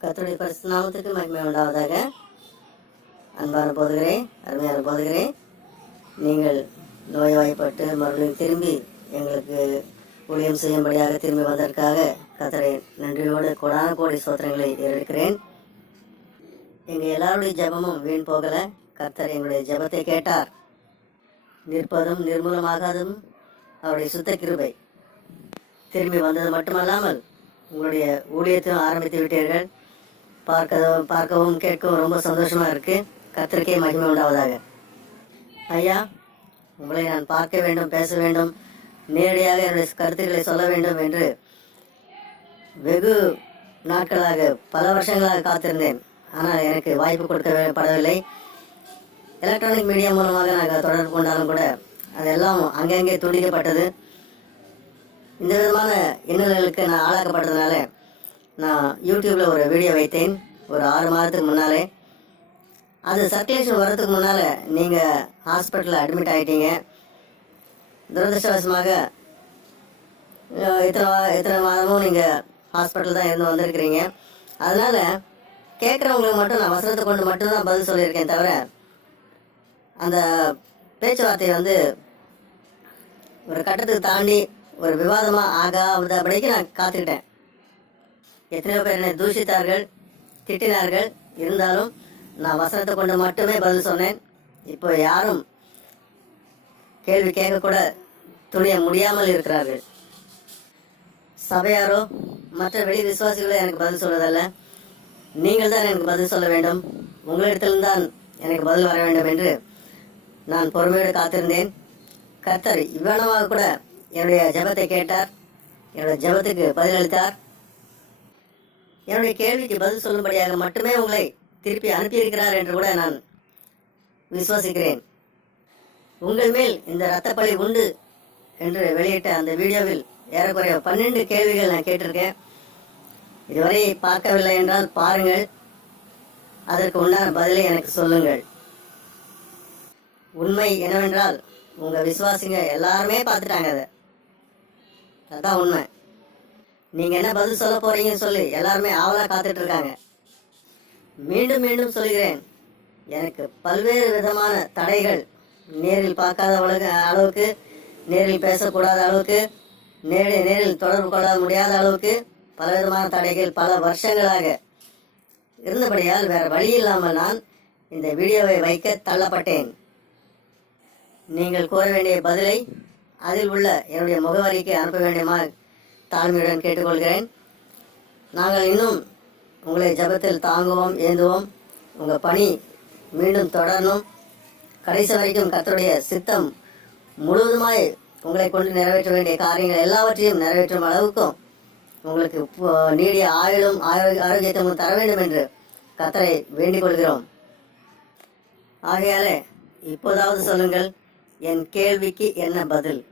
கர்த்தருடைய பரிசுத்த நாமத்துக்கு மகிமை உண்டாவதாக. அன்பான போதகரே, அருமையான போதகரே, நீங்கள் நோய்வாய்ப்பட்டு மறுபடியும் திரும்பி எங்களுக்கு ஊழியம் செய்யும்படியாக திரும்பி வந்ததற்காக கர்த்தரை நன்றியோடு கோடான கோடி ஸ்தோத்திரங்களை ஏறெடுக்கிறேன். எங்கள் எல்லாருடைய ஜெபமும் வீண் போகலை. கர்த்தர் எங்களுடைய ஜெபத்தை கேட்டார். நிற்பதும் நிர்மூலமாகாதும் அவருடைய சுத்த கிருபை. திரும்பி வந்தது மட்டுமல்லாமல் உங்களுடைய ஊழியத்தையும் ஆரம்பித்து விட்டீர்கள். பார்க்கவும் கேட்கவும் ரொம்ப சந்தோஷமாக இருக்குது. கர்த்தருக்கே மகிமை உண்டாவதாக. ஐயா, உங்களை நான் பார்க்க வேண்டும், பேச வேண்டும், நேரடியாக என்னுடைய கருத்துக்களை சொல்ல வேண்டும் என்று வெகு நாட்களாக, பல வருஷங்களாக காத்திருந்தேன். ஆனால் எனக்கு வாய்ப்பு கொடுக்கப்படவில்லை. எலக்ட்ரானிக் மீடியா மூலமாக நாங்கள் தொடர்பு கொண்டாலும் கூட அதெல்லாம் அங்கங்கே துண்டிக்கப்பட்டது. இந்த விதமான இன்னல்களுக்கு நான் ஆளாக்கப்பட்டதுனால நான் யூடியூப்பில் ஒரு வீடியோ வைத்தேன் ஒரு 6 மாதத்துக்கு முன்னாலே. அது சர்க்குலேஷன் வர்றதுக்கு முன்னால் நீங்கள் ஹாஸ்பிட்டலில் அட்மிட் ஆகிட்டீங்க. துரதிருஷ்டவசமாக இத்தனை மாதமும் நீங்கள் ஹாஸ்பிட்டல் தான் இருந்து வந்திருக்கிறீங்க. அதனால் கேட்குறவங்களுக்கு மட்டும் நான் வசனத்தை கொண்டு மட்டும்தான் பதில் சொல்லியிருக்கேன். தவிர அந்த பேச்சுவார்த்தையை ஒரு கட்டத்துக்கு தாண்டி ஒரு விவாதமாக ஆகாதபடிக்கு நான் காத்துக்கிட்டேன். எத்தனையோ பேர் என்னை தூஷித்தார்கள், திட்டினார்கள். இருந்தாலும் நான் வசனத்தை கொண்டு மட்டுமே பதில் சொன்னேன். இப்போ யாரும் கேள்வி கேட்கக்கூட துணிய முடியாமல் இருக்கிறார்கள். சபையாரோ மற்ற வெளி விசுவாசிகளோ எனக்கு பதில் சொல்வதல்ல, நீங்கள் தான் எனக்கு பதில் சொல்ல வேண்டும், உங்களிடத்தில்தான் எனக்கு பதில் வர வேண்டும் என்று நான் பொறுமையோடு காத்திருந்தேன். கர்த்தர் இவ்வளவாக கூட என்னுடைய ஜெபத்தை கேட்டார், என்னுடைய ஜெபத்துக்கு பதிலளித்தார். என்னுடைய கேள்விக்கு பதில் சொல்லும்படியாக மட்டுமே உங்களை திருப்பி அனுப்பியிருக்கிறார் என்று கூட நான் விசுவாசிக்கிறேன். உங்கள் மேல் இந்த இரத்தப்பழி உண்டு என்று வெளியிட்ட அந்த வீடியோவில் ஏறக்குறைய 12 கேள்விகள் நான் கேட்டிருக்கேன். இதுவரை பார்க்கவில்லை என்றால் பாருங்கள், அதற்கு உண்டான பதிலை எனக்கு சொல்லுங்கள். உண்மை என்னவென்றால் உங்கள் விசுவாசிங்க எல்லாருமே பார்த்துட்டாங்க. அதுதான் உண்மை. நீங்கள் என்ன பதில் சொல்ல போறீங்கன்னு சொல்லி எல்லாருமே ஆவலாக காத்துட்டு இருக்காங்க. மீண்டும் மீண்டும் சொல்கிறேன், எனக்கு பல்வேறு விதமான தடைகள், நேரில் பார்க்காத அளவுக்கு, நேரில் பேசக்கூடாத அளவுக்கு, நேரில் தொடர்பு கொள்ள முடியாத அளவுக்கு பலவிதமான தடைகள் பல வருஷங்களாக இருந்தபடியால் வேறு வழி இல்லாமல் நான் இந்த வீடியோவை வைக்க தள்ளப்பட்டேன். நீங்கள் கோர வேண்டிய பதிலை அதில் உள்ள என்னுடைய முகவரிக்கு அனுப்ப வேண்டியமா தாழ்மையுடன் கேட்டுக்கொள்கிறேன். நாங்கள் இன்னும் உங்களை ஜெபத்தில் தாங்குவோம், ஏந்துவோம். உங்கள் பணி மீண்டும் தொடரணும். கடைசி வரைக்கும் கர்த்தருடைய சித்தம் முழுவதுமாய் உங்களை கொண்டு நிறைவேற்ற வேண்டிய காரியங்கள் எல்லாவற்றையும் நிறைவேற்றும் அளவுக்கும் உங்களுக்கு நீடிய ஆயுளும் ஆரோக்கியத்தையும் தர வேண்டும் என்று கர்த்தரை வேண்டிக் கொள்கிறோம். ஆகையாலே இப்போதாவது சொல்லுங்கள், என் கேள்விக்கு என்ன பதில்?